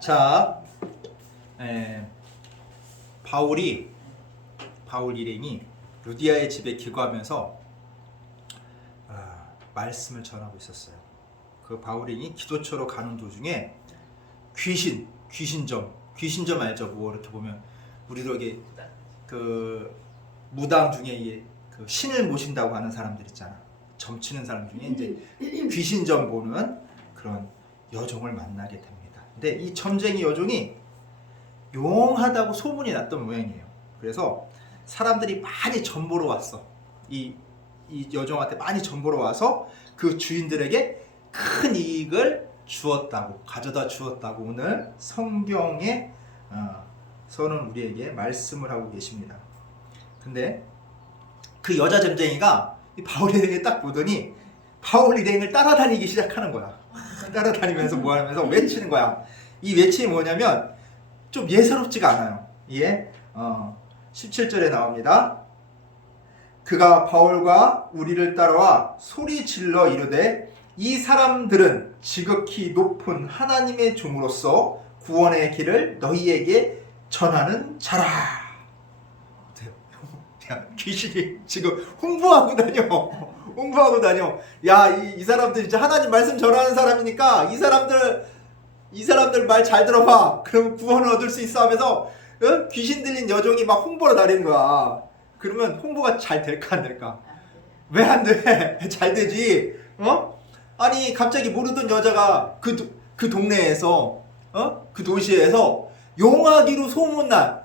자, 바울 일행이 루디아의 집에 기거하면서 말씀을 전하고 있었어요. 그 바울 일행이 기도처로 가는 도중에 귀신점 알죠? 뭐 이렇게 보면 우리도 이게 그 무당 중에 그 신을 모신다고 하는 사람들 있잖아. 점치는 사람 중에 이제 귀신점 보는 그런 여종을 만나게 됩니다. 근데 이 점쟁이 여종이 용하다고 소문이 났던 모양이에요. 그래서 사람들이 많이 점 보러 왔어. 이 여종한테 많이 점 보러 와서 그 주인들에게 큰 이익을 가져다 주었다고 오늘 성경에 서는 우리에게 말씀을 하고 계십니다. 근데 그 여자 점쟁이가 바울 일행을 딱 보더니 바울 일행을 따라다니기 시작하는 거야. 따라다니면서 뭐 하면서 외치는 거야. 이 외침이 뭐냐면 좀 예사롭지가 않아요. 예, 17절에 나옵니다. 그가 바울과 우리를 따라와 소리 질러 이르되 이 사람들은 지극히 높은 하나님의 종으로서 구원의 길을 너희에게 전하는 자라. 야, 귀신이 지금 홍보하고 다녀. 야, 이 사람들 이제 하나님 말씀 전하는 사람이니까 이 사람들 말 잘 들어봐. 그럼 구원을 얻을 수 있어 하면서 귀신 들린 여종이 막 홍보로 다니는 거야. 그러면 홍보가 잘 될까 안 될까? 왜 안 돼? 잘 되지. 아니 갑자기 모르던 여자가 그 동네에서 그 도시에서 용하기로 소문난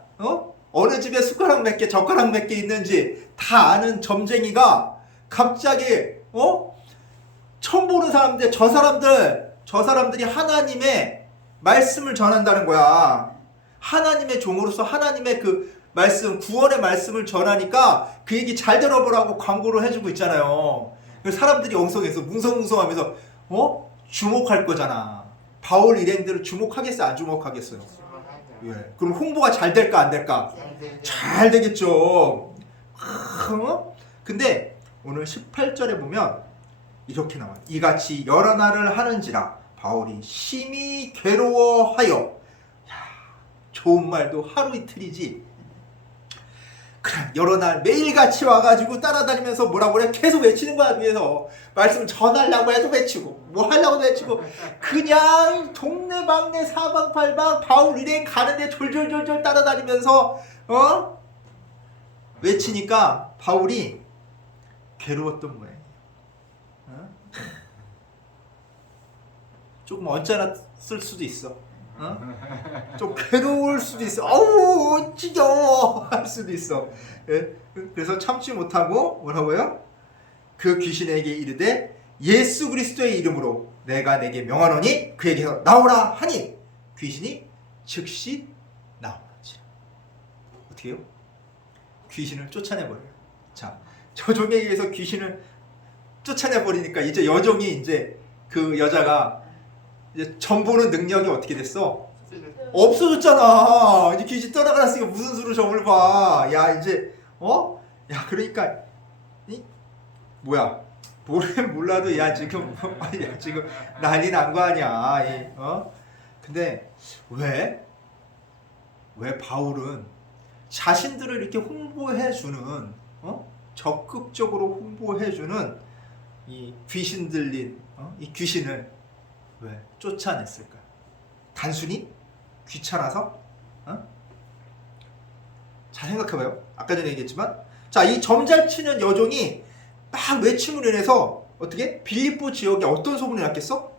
어느 집에 숟가락 몇 개, 젓가락 몇 개 있는지 다 아는 점쟁이가 갑자기 처음 보는 사람들, 저 사람들이 하나님의 말씀을 전한다는 거야. 하나님의 종으로서 하나님의 그 말씀, 구원의 말씀을 전하니까 그 얘기 잘 들어보라고 광고를 해주고 있잖아요. 그래서 사람들이 엉성해서 뭉성뭉성하면서 주목할 거잖아. 바울 일행들을 주목하겠어요, 안 주목하겠어요? 예. 그럼 홍보가 잘 될까 안 될까? 잘 되겠죠. 근데 오늘 18절에 보면 이렇게 나와요. 이같이 여러 날을 하는지라 바울이 심히 괴로워하여. 좋은 말도 하루 이틀이지. 그냥 여러 날 매일같이 와가지고 따라다니면서 뭐라고 그래? 계속 외치는 거야. 위에서 말씀 전하려고 해도 외치고 뭐 하려고 해도 외치고 그냥 동네방네 사방팔방 바울 일행 가는데 졸졸졸졸 따라다니면서 외치니까 바울이 괴로웠던 거예요. 조금 언짢았을 수도 있어. 좀 괴로울 수도 있어. 어우 지겨워 할 수도 있어. 예? 그래서 참지 못하고 뭐라고요? 그 귀신에게 이르되 예수 그리스도의 이름으로 내가 내게 명하노니 그에게서 나오라 하니 귀신이 즉시 나오는지라. 어떻게 해요? 귀신을 쫓아내버려요. 자, 여종에 의해서 귀신을 쫓아내버리니까 이제 여종이 이제 그 여자가 이제 점 보는 능력이 어떻게 됐어? 없어졌잖아. 이제 귀신 떠나가놨으니까 무슨 수로 점을 봐. 야 이제 야 그러니까 뭐야 모르면 몰라도 야 지금 난리 난 거 아니야. 근데 왜 바울은 자신들을 이렇게 홍보해주는 적극적으로 홍보해주는 이 귀신 들린 이 귀신을 왜 쫓아냈을까? 단순히 귀찮아서? 잘 생각해봐요. 아까 전에 얘기했지만 자, 이 점 잘 치는 여종이 막 외침으로 인해서 어떻게? 빌립보 지역에 어떤 소문이 났겠어?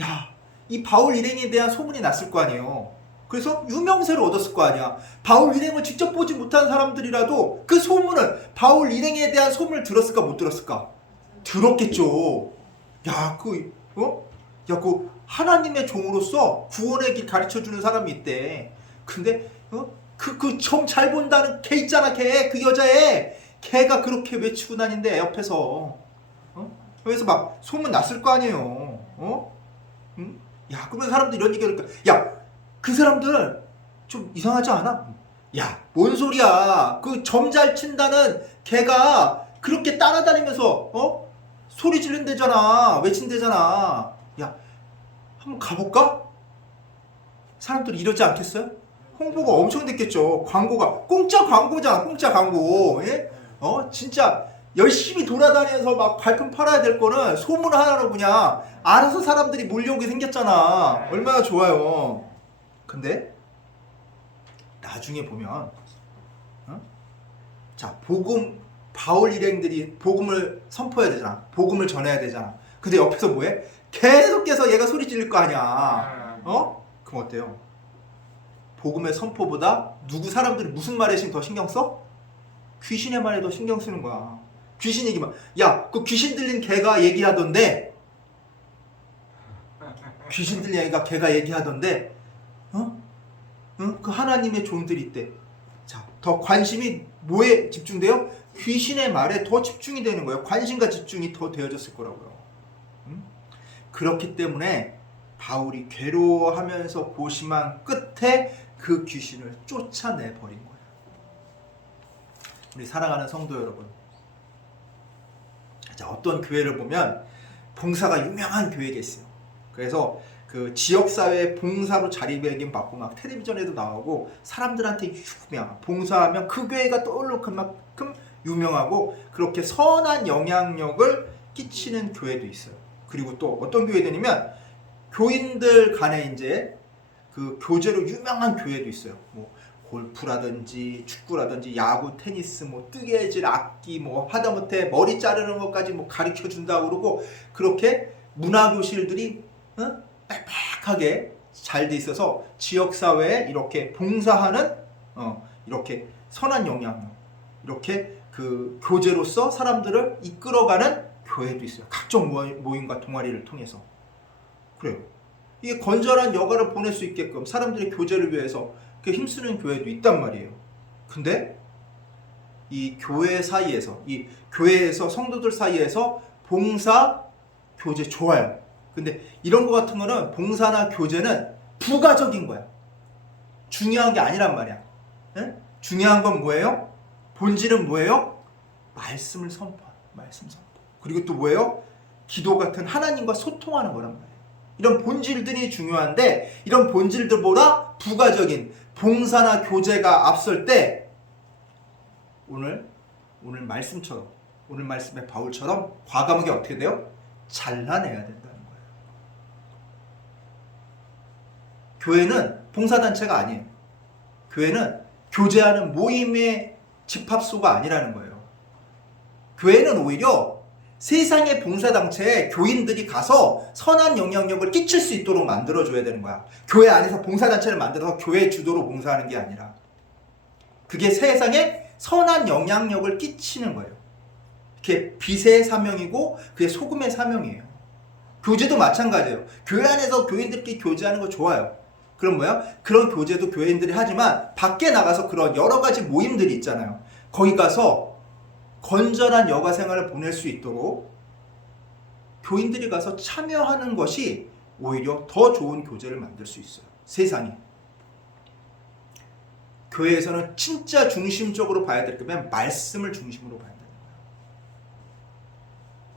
야, 이 바울 일행에 대한 소문이 났을 거 아니에요. 그래서 유명세를 얻었을 거 아니야. 바울 일행을 직접 보지 못한 사람들이라도 그 소문을 바울 일행에 대한 소문을 들었을까 못 들었을까? 들었겠죠. 야, 그 하나님의 종으로서 구원의 길 가르쳐주는 사람이 있대. 근데 그 점 잘 본다는 걔 있잖아. 그 여자애 걔가 그렇게 외치고 다닌대 옆에서. 그래서 막 소문 났을 거 아니에요. 응? 야, 그러면 사람들이 이런 얘기를 할까? 야, 그 사람들 좀 이상하지 않아? 야, 뭔 소리야? 그 점 잘 친다는 걔가 그렇게 따라다니면서 소리 지른대잖아. 외친대잖아. 야, 한번 가볼까? 사람들이 이러지 않겠어요? 홍보가 엄청 됐겠죠. 광고가 공짜 광고잖아. 공짜 광고. 예? 진짜 열심히 돌아다니면서 막 발품 팔아야 될 거는 소문 하나로 그냥 알아서 사람들이 몰려오게 생겼잖아. 얼마나 좋아요. 근데 나중에 보면 자, 복음 바울 일행들이 복음을 선포해야 되잖아. 복음을 전해야 되잖아. 근데 옆에서 뭐해? 계속해서 얘가 소리 지를 거 아니야. 그럼 어때요? 복음의 선포보다 누구 사람들이 무슨 말에 더 신경 써? 귀신의 말에 더 신경 쓰는 거야. 귀신 얘기만. 야, 그 귀신 들린 걔가 얘기하던데. 귀신 들린 애가 걔가 얘기하던데. 그 하나님의 종들이 있대. 자, 더 관심이 뭐에 집중돼요? 귀신의 말에 더 집중이 되는 거예요. 관심과 집중이 더 되어졌을 거라고요. 그렇기 때문에 바울이 괴로워하면서 고심한 끝에 그 귀신을 쫓아내 버린 거예요. 우리 사랑하는 성도 여러분, 자, 어떤 교회를 보면 봉사가 유명한 교회가 있어요. 그래서 그 지역사회 봉사로 자리매김받고 막 텔레비전에도 나오고 사람들한테 유명, 봉사하면 그 교회가 떠오를 만큼 유명하고 그렇게 선한 영향력을 끼치는 교회도 있어요. 그리고 또 어떤 교회들이면 교인들 간에 이제 그 교제로 유명한 교회도 있어요. 뭐 골프라든지 축구라든지 야구, 테니스, 뭐 뜨개질, 악기, 뭐 하다못해 머리 자르는 것까지 뭐 가르쳐 준다고 그러고 그렇게 문화교실들이 빽빽하게 잘 돼 있어서 지역사회에 이렇게 봉사하는 이렇게 선한 영향력, 이렇게 그 교제로서 사람들을 이끌어가는 교회도 있어요. 각종 모임과 동아리를 통해서. 그래요. 이게 건전한 여가를 보낼 수 있게끔 사람들의 교제를 위해서 힘쓰는 교회도 있단 말이에요. 근데 이 교회 사이에서, 이 교회에서 성도들 사이에서 봉사, 교제 좋아요. 근데 이런 거 같은 거는 봉사나 교제는 부가적인 거야. 중요한 게 아니란 말이야. 네? 중요한 건 뭐예요? 본질은 뭐예요? 말씀을 선포하는, 말씀 선포. 그리고 또 뭐예요? 기도 같은 하나님과 소통하는 거란 말이에요. 이런 본질들이 중요한데 이런 본질들보다 부가적인 봉사나 교제가 앞설 때 오늘 말씀처럼, 오늘 말씀의 바울처럼 과감하게 어떻게 돼요? 잘라내야 된다는 거예요. 교회는 봉사단체가 아니에요. 교회는 교제하는 모임의 집합소가 아니라는 거예요. 교회는 오히려 세상의 봉사단체에 교인들이 가서 선한 영향력을 끼칠 수 있도록 만들어줘야 되는 거야. 교회 안에서 봉사단체를 만들어서 교회 주도로 봉사하는 게 아니라 그게 세상에 선한 영향력을 끼치는 거예요. 그게 빛의 사명이고 그게 소금의 사명이에요. 교제도 마찬가지예요. 교회 안에서 교인들끼리 교제하는 거 좋아요. 그럼 뭐야? 그런 교제도 교인들이 하지만 밖에 나가서 그런 여러 가지 모임들이 있잖아요. 거기 가서 건전한 여가 생활을 보낼 수 있도록 교인들이 가서 참여하는 것이 오히려 더 좋은 교제를 만들 수 있어요. 세상이. 교회에서는 진짜 중심적으로 봐야 될 거면 말씀을 중심으로 봐야 된다는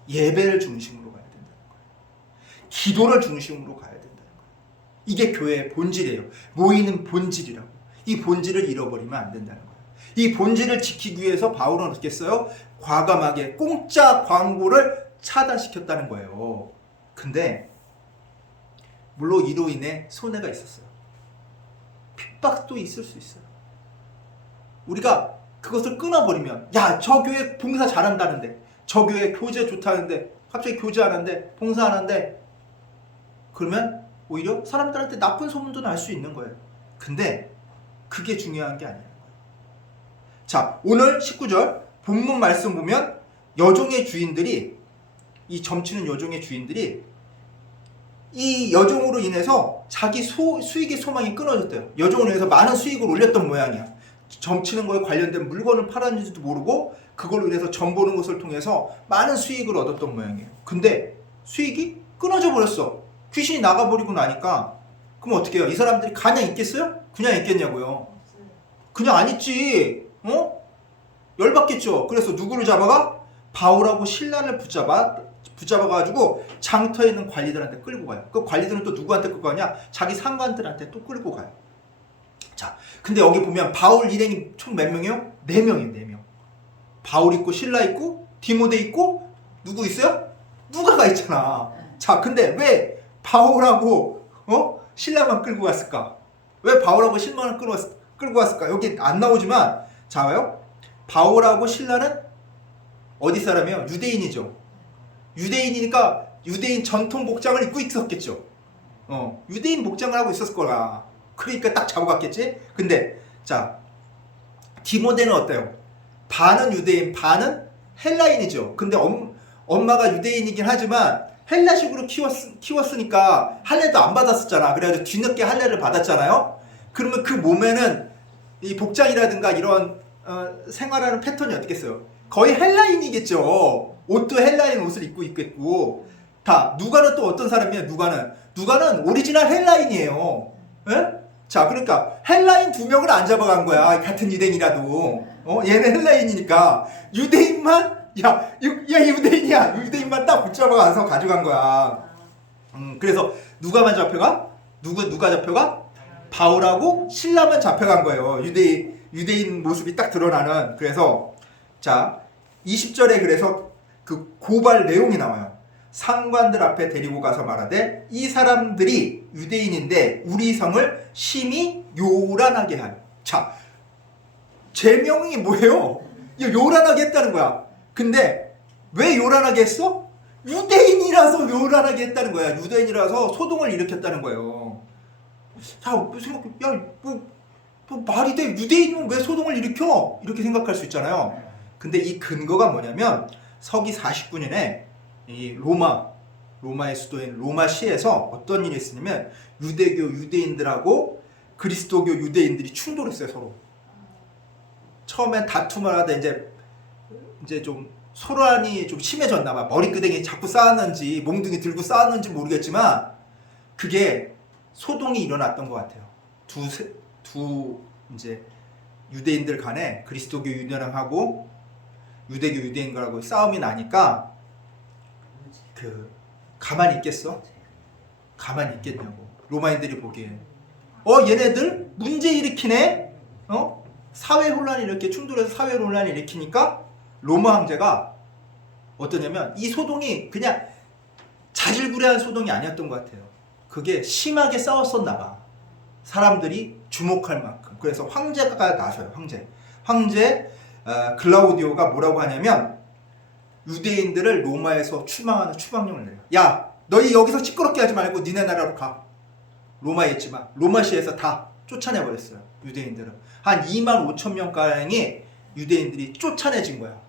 거예요. 예배를 중심으로 가야 된다는 거예요. 기도를 중심으로 가야 된다는 거예요. 이게 교회의 본질이에요. 모이는 본질이라고. 이 본질을 잃어버리면 안 된다는 거예요. 이 본질을 지키기 위해서 바울은 어떻게 했어요? 과감하게 공짜 광고를 차단시켰다는 거예요. 근데 물론 이로 인해 손해가 있었어요. 핍박도 있을 수 있어요. 우리가 그것을 끊어버리면 야, 저 교회 봉사 잘한다는데, 저 교회 교제 좋다는데 갑자기 교제 안 하는데, 봉사 안 하는데, 그러면 오히려 사람들한테 나쁜 소문도 날 수 있는 거예요. 근데 그게 중요한 게 아니에요. 자, 오늘 19절 본문 말씀 보면 여종의 주인들이, 이 점치는 여종의 주인들이 이 여종으로 인해서 자기 수익의 소망이 끊어졌대요. 여종으로 인해서 많은 수익을 올렸던 모양이야. 점치는 거에 관련된 물건을 팔았는지도 모르고 그걸로 인해서 점 보는 것을 통해서 많은 수익을 얻었던 모양이에요. 근데 수익이 끊어져 버렸어. 귀신이 나가버리고 나니까. 그럼 어떻게 해요? 이 사람들이 가냥 있겠어요? 그냥 있겠냐고요. 그냥 안 있지. 열받겠죠. 그래서 누구를 잡아가? 바울하고 실라를 붙잡아 붙잡아가지고 장터에 있는 관리들한테 끌고 가요. 그 관리들은 또 누구한테 끌고 가냐? 자기 상관들한테 또 끌고 가요. 자, 근데 여기 보면 바울 일행이 총 몇 명이요? 4명이에요. 4명. 바울 있고 실라 있고 디모데 있고 누구 있어요? 누가가 있잖아. 자, 근데 왜 바울하고 신라만 끌고 갔을까? 왜 바울하고 신라만 끌고 갔을까? 여기 안 나오지만 자요. 바울하고 신라는 어디 사람이에요? 유대인이죠. 유대인이니까 유대인 전통 복장을 입고 있었겠죠. 유대인 복장을 하고 있었을 거라. 그러니까 딱 잡아갔겠지. 근데 자, 디모데는 어때요? 반은 유대인, 반은 헬라인이죠. 근데 엄마가 유대인이긴 하지만 헬라식으로 키웠으니까 할례도 안 받았었잖아. 그래가지고 뒤늦게 할례를 받았잖아요. 그러면 그 몸에는 이 복장이라든가 이런 생활하는 패턴이 어떻겠어요? 거의 헬라인이겠죠. 옷도 헬라인 옷을 입고 있겠고. 다 누가는 또 어떤 사람이에요? 누가는 오리지널 헬라인이에요. 에? 자, 그러니까 헬라인 2명을 안 잡아간 거야. 같은 유대인이라도. 얘는 헬라인이니까 유대인만 야 유대인이야. 유대인만 딱 붙잡아가서 가져간 거야. 그래서 누가만 잡혀가? 누가 잡혀가? 바울하고 신라만 잡혀간 거예요. 유대인 모습이 딱 드러나는. 그래서 자 20절에 그래서 그 고발 내용이 나와요. 상관들 앞에 데리고 가서 말하되 이 사람들이 유대인인데 우리 성을 심히 요란하게 하여. 자, 제명이 뭐예요? 요란하게 했다는 거야. 근데 왜 요란하게 했어? 유대인이라서 요란하게 했다는 거야. 유대인이라서 소동을 일으켰다는 거예요. 자, 생각해. 야, 뭐 말이 돼. 유대인이면 왜 소동을 일으켜? 이렇게 생각할 수 있잖아요. 근데 이 근거가 뭐냐면 서기 49년에 이 로마의 수도인 로마시에서 어떤 일이 있었냐면 유대교 유대인들하고 그리스도교 유대인들이 충돌했어요. 서로. 처음엔 다툼을 하다 이제 좀 소란이 좀 심해졌나 봐. 머리끄댕이 자꾸 쌓았는지 몽둥이 들고 쌓았는지 모르겠지만 그게 소동이 일어났던 것 같아요. 두 이제 유대인들 간에 그리스도교 유대인하고 유대교 유대인들하고 싸움이 나니까 가만히 있겠어? 가만히 있겠냐고. 로마인들이 보기엔 얘네들 문제 일으키네. 사회 혼란이 이렇게 충돌해서 사회 혼란이 일으키니까 로마 황제가 어떠냐면 이 소동이 그냥 자질구레한 소동이 아니었던 것 같아요. 그게 심하게 싸웠었나 봐. 사람들이 주목할 만큼. 그래서 황제가 나서요. 황제 글라우디오가 뭐라고 하냐면 유대인들을 로마에서 추방하는 추방령을 내려. 야, 너희 여기서 시끄럽게 하지 말고 니네 나라로 가. 로마에 있지만 로마시에서 다 쫓아내버렸어요. 유대인들은 한 25,000명가량의 유대인들이 쫓아내진 거야.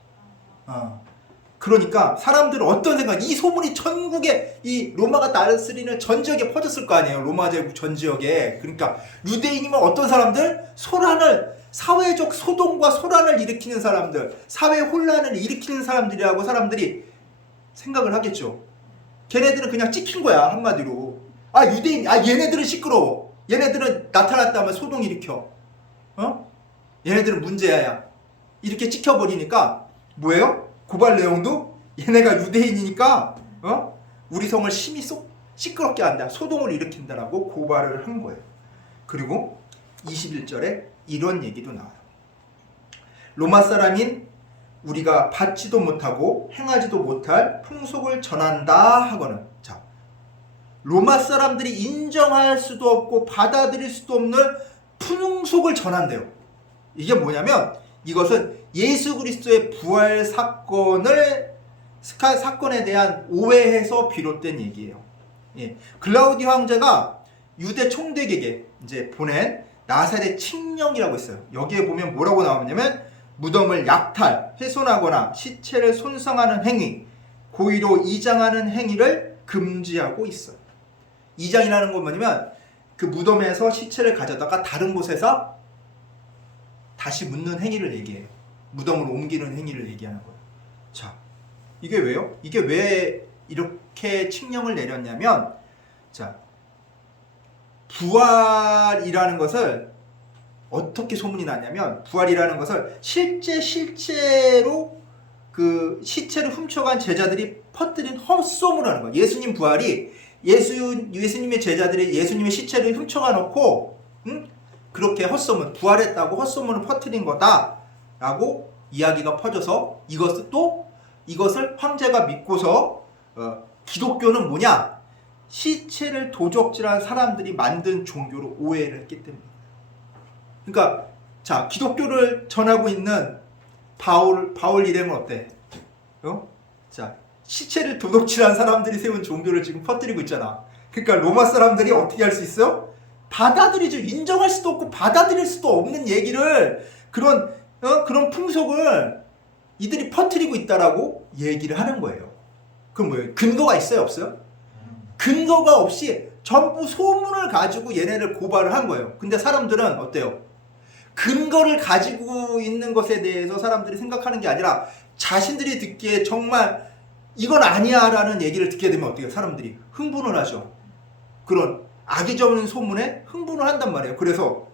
그러니까 사람들은 어떤 생각? 이 소문이 전국에 이 로마가 다스리는 전 지역에 퍼졌을 거 아니에요. 로마 제국 전 지역에. 그러니까 유대인이면 어떤 사람들? 사회적 소동과 소란을 일으키는 사람들, 사회 혼란을 일으키는 사람들이라고 사람들이 생각을 하겠죠. 걔네들은 그냥 찍힌 거야. 한마디로. 유대인, 얘네들은 시끄러워. 얘네들은 나타났다 하면 소동 일으켜. 얘네들은 문제야. 이렇게 찍혀버리니까 뭐예요? 고발 내용도 얘네가 유대인이니까 우리 성을 심히 시끄럽게 한다. 소동을 일으킨다라고 고발을 한 거예요. 그리고 21절에 이런 얘기도 나와요. 로마 사람인 우리가 받지도 못하고 행하지도 못할 풍속을 전한다 하거는. 자, 로마 사람들이 인정할 수도 없고 받아들일 수도 없는 풍속을 전한대요. 이게 뭐냐면 이것은 예수 그리스도의 부활 사건에 대한 오해에서 비롯된 얘기예요. 글라우디 황제가 유대 총독에게 이제 보낸 나사렛 칙령이라고 있어요. 여기에 보면 뭐라고 나오냐면 무덤을 약탈, 훼손하거나 시체를 손상하는 행위, 고의로 이장하는 행위를 금지하고 있어요. 이장이라는 건 뭐냐면 그 무덤에서 시체를 가져다가 다른 곳에서 다시 묻는 행위를 얘기해요. 무덤으로 옮기는 행위를 얘기하는 거예요. 자, 이게 왜요? 이게 왜 이렇게 칙령을 내렸냐면, 자, 부활이라는 것을 어떻게 소문이 났냐면, 부활이라는 것을 실제로 그 시체를 훔쳐간 제자들이 퍼뜨린 헛소문을 하는 거예요. 예수님 부활이 예수님의 제자들이 예수님의 시체를 훔쳐가 놓고 그렇게 헛소문, 부활했다고 헛소문을 퍼뜨린 거다라고 이야기가 퍼져서 이것을 황제가 믿고서 기독교는 뭐냐? 시체를 도적질한 사람들이 만든 종교로 오해를 했기 때문입니다. 그러니까 자, 기독교를 전하고 있는 바울 일행은 어때? 자, 시체를 도둑질한 사람들이 세운 종교를 지금 퍼뜨리고 있잖아. 그러니까 로마 사람들이 어떻게 할 수 있어요? 받아들이죠. 인정할 수도 없고 받아들일 수도 없는 얘기를 그런 풍속을 이들이 퍼뜨리고 있다라고 얘기를 하는 거예요. 그럼 뭐예요? 근거가 있어요? 없어요? 근거가 없이 전부 소문을 가지고 얘네를 고발을 한 거예요. 근데 사람들은 어때요? 근거를 가지고 있는 것에 대해서 사람들이 생각하는 게 아니라 자신들이 듣기에 정말 이건 아니야 라는 얘기를 듣게 되면 어떻게 해요? 사람들이 흥분을 하죠. 그런 악의적인 소문에 흥분을 한단 말이에요. 그래서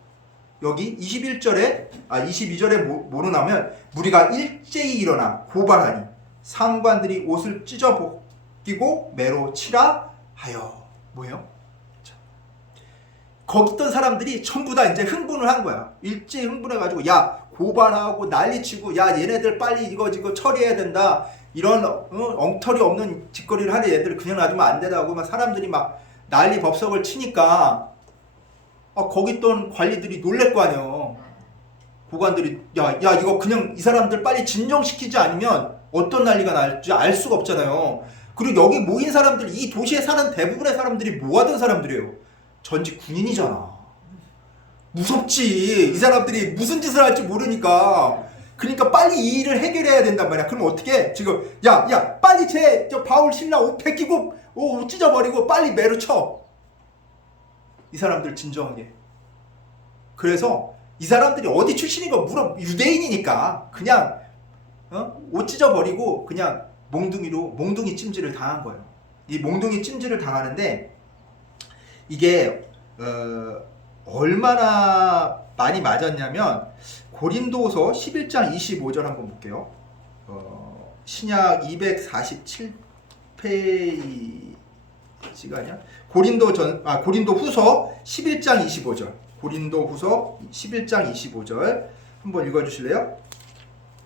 여기 22절에 뭐로 나오면 무리가 일제히 일어나 고발하니 상관들이 옷을 찢어 벗기고 매로 치라 하여. 뭐예요? 거기 있던 사람들이 전부 다 이제 흥분을 한 거야. 일제히 흥분해가지고 야 고발하고 난리치고 야 얘네들 빨리 이거 처리해야 된다. 이런 엉터리 없는 짓거리를 하는 얘들 그냥 놔두면 안 된다고 막 사람들이 막 난리 법석을 치니까 거기 있던 관리들이 놀랄 거 아니에요. 고관들이 야 이거 그냥 이 사람들 빨리 진정시키지 않으면 어떤 난리가 날지 알 수가 없잖아요. 그리고 여기 모인 사람들, 이 도시에 사는 대부분의 사람들이 뭐 하던 사람들이에요? 전직 군인이잖아. 무섭지. 이 사람들이 무슨 짓을 할지 모르니까. 그러니까 빨리 이 일을 해결해야 된단 말이야. 그럼 어떻게? 지금 야 빨리 저 바울 신라 옷 벗기고 옷 찢어버리고 빨리 매로 쳐. 이 사람들 진정하게. 그래서 이 사람들이 어디 출신인가 물어. 유대인이니까 그냥 옷 찢어버리고 그냥 몽둥이 찜질을 당한 거예요. 이 몽둥이 찜질을 당하는데 이게 얼마나 많이 맞았냐면 고린도서 11장 25절 한번 볼게요. 신약 247페이지가 아니야? 고린도 후서 11장 25절. 고린도 후서 11장 25절 한번 읽어 주실래요?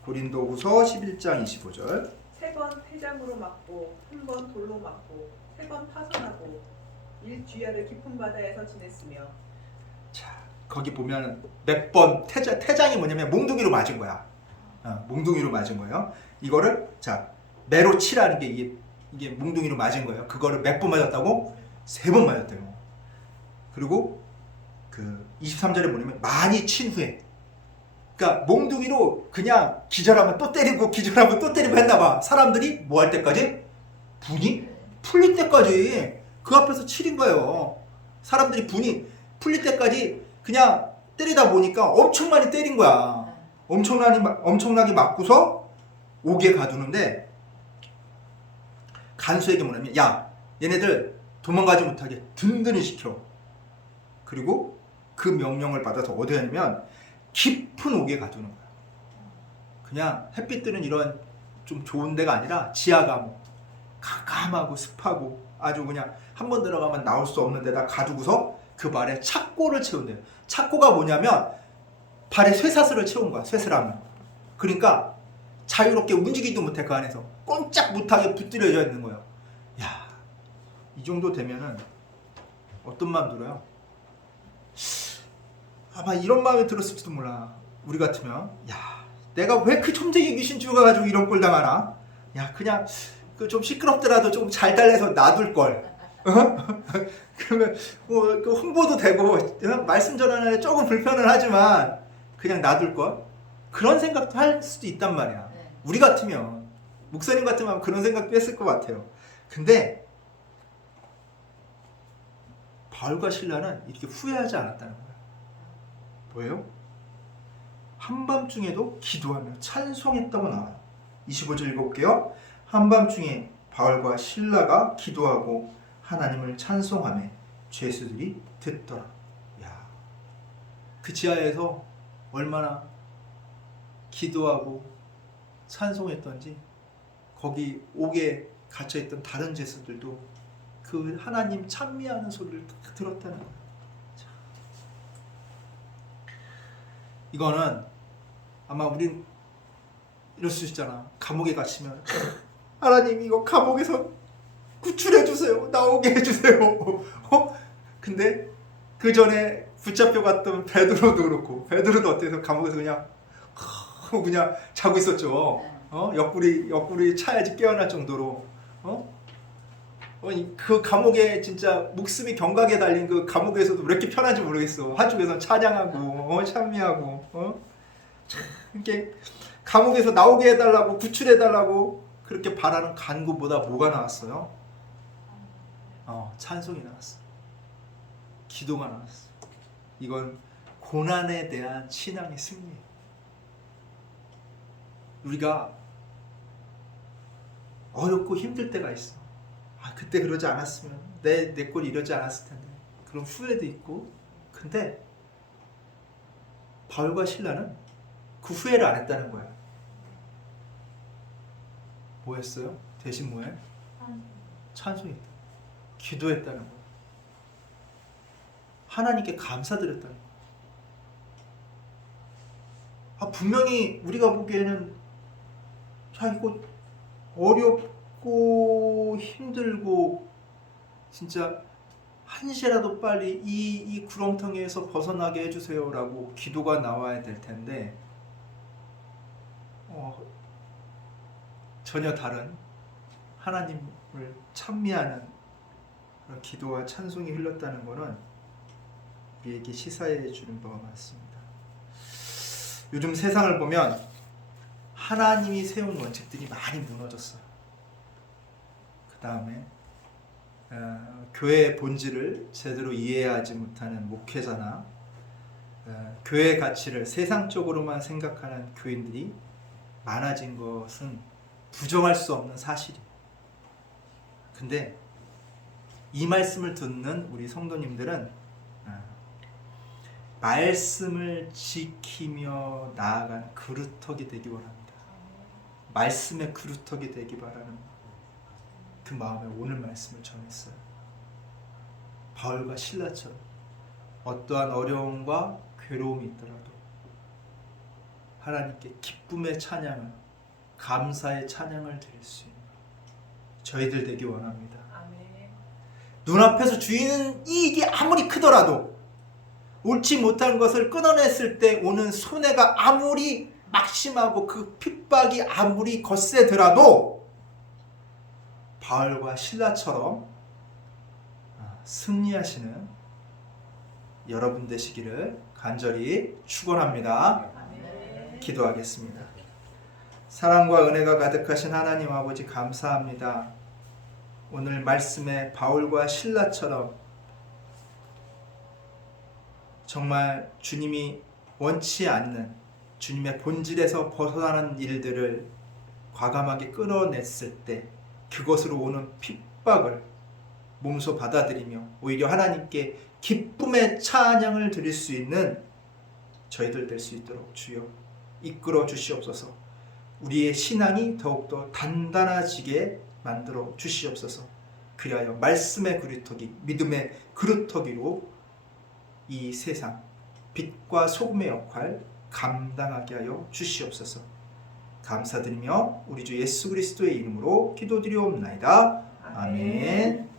고린도 후서 11장 25절. 3번 회장으로 맞고 1번 돌로 맞고 3번 파손하고 일주야를 깊은 바다에서 지냈으며. 자, 거기 보면 몇 번 태장이 뭐냐면 몽둥이로 맞은 거야. 몽둥이로 맞은 거예요. 이거를 자 매로 치라는 게 이게 몽둥이로 맞은 거예요. 그거를 몇 번 맞았다고? 3번 맞았대요. 그리고 그 23절에 뭐냐면 많이 친 후에, 그러니까 몽둥이로 그냥 기절하면 또 때리고 기절하면 또 때리고 했나봐. 사람들이 뭐 할 때까지? 분이 풀릴 때까지 그 앞에서 치린 거예요. 사람들이 분이 풀릴 때까지 그냥 때리다 보니까 엄청 많이 때린 거야. 엄청나게 맞고서 옥에 가두는데 간수에게 뭐냐면 야 얘네들 도망가지 못하게 든든히 시켜. 그리고 그 명령을 받아서 어디 하냐면 깊은 옥에 가두는 거야. 그냥 햇빛 뜨는 이런 좀 좋은 데가 아니라 지하 감옥, 깜깜하고 습하고 아주 그냥 한번 들어가면 나올 수 없는 데다 가두고서 그 발에 착고를 채운대요. 착고가 뭐냐면 발에 쇠사슬을 채운 거야. 쇠사슬하면. 그러니까 자유롭게 움직이지도 못해. 그 안에서 꼼짝 못하게 붙들려져 있는 거예요. 야, 이 정도 되면은 어떤 마음 들어요? 아마 이런 마음이 들었을지도 몰라. 우리 같으면 야 내가 왜 그 점쟁이 귀신 죽어가지고 이런 꼴 당하나? 야 그냥 그 좀 시끄럽더라도 좀 잘 달래서 놔둘 걸. 그러면 그 홍보도 되고 말씀 전하는 조금 불편은 하지만 그냥 놔둘 걸. 그런 생각도 할 수도 있단 말이야. 우리 같으면 목사님 같으면 그런 생각도 했을 것 같아요. 근데 바울과 실라는 이렇게 후회하지 않았다는 거야. 뭐예요? 한밤중에도 기도하며 찬송했다고 나와요. 25절 읽어볼게요. 한밤중에 바울과 실라가 기도하고 하나님을 찬송하며 죄수들이 듣더라. 야, 그 지하에서 얼마나 기도하고 찬송했던지 거기 옥에 갇혀있던 다른 죄수들도 그 하나님 찬미하는 소리를 딱 들었다는 거예요. 자, 이거는 아마 우린 이럴 수 있잖아. 감옥에 갇히면 하나님 이거 감옥에서 구출해 주세요. 나오게 해주세요. 근데 그 전에 붙잡혀 갔던 베드로도 그렇고, 베드로도 어때서 감옥에서 그냥 자고 있었죠. 옆구리 차야지 깨어날 정도로. 그 감옥에 진짜 목숨이 경각에 달린 그 감옥에서도 왜 이렇게 편한지 모르겠어. 한쪽에서는 찬양하고 찬미하고 이렇게 감옥에서 나오게 해달라고, 구출해달라고 그렇게 바라는 간구보다 뭐가 나왔어요? 찬송이 나왔어. 기도가 나왔어. 이건 고난에 대한 신앙의 승리예요. 우리가 어렵고 힘들 때가 있어. 그때 그러지 않았으면 내 꼴이 이러지 않았을 텐데. 그런 후회도 있고. 근데 바울과 신라는 그 후회를 안 했다는 거야. 뭐 했어요? 대신 뭐해? 찬송했다. 기도했다는 거야. 하나님께 감사드렸다는 거야. 분명히 우리가 보기에는 이거 어렵고 힘들고 진짜 한시라도 빨리 이 구렁텅이에서 벗어나게 해주세요라고 기도가 나와야 될 텐데 전혀 다른 하나님을 찬미하는 그런 기도와 찬송이 흘렀다는 것은 우리에게 시사해 주는 바가 많습니다. 요즘 세상을 보면 하나님이 세운 원칙들이 많이 무너졌어요. 그 다음에 교회의 본질을 제대로 이해하지 못하는 목회자나 교회의 가치를 세상적으로만 생각하는 교인들이 많아진 것은 부정할 수 없는 사실이에요. 근데 이 말씀을 듣는 우리 성도님들은 말씀을 지키며 나아간 그루터기 되기 원합니다. 말씀의 그루터기 되기 바라는 그 마음에 오늘 말씀을 전했어요. 바울과 실라처럼 어떠한 어려움과 괴로움이 있더라도 하나님께 기쁨의 찬양을, 감사의 찬양을 드릴 수 있는 저희들 되기 원합니다. 아멘. 눈앞에서 주인은 이익이 아무리 크더라도 옳지 못한 것을 끊어냈을 때 오는 손해가 아무리 막심하고 그 핍박이 아무리 거세더라도 바울과 실라처럼 승리하시는 여러분 되시기를 간절히 축원합니다. 아멘. 기도하겠습니다. 사랑과 은혜가 가득하신 하나님 아버지 감사합니다. 오늘 말씀에 바울과 실라처럼 정말 주님이 원치 않는 주님의 본질에서 벗어나는 일들을 과감하게 끌어냈을 때 그것으로 오는 핍박을 몸소 받아들이며 오히려 하나님께 기쁨의 찬양을 드릴 수 있는 저희들 될 수 있도록 주여 이끌어 주시옵소서. 우리의 신앙이 더욱더 단단해지게 만들어 주시옵소서. 그리하여 말씀의 그루터기, 믿음의 그루터기로 이 세상 빛과 소금의 역할 감당하게 하여 주시옵소서. 감사드리며 우리 주 예수 그리스도의 이름으로 기도드리옵나이다. 아멘.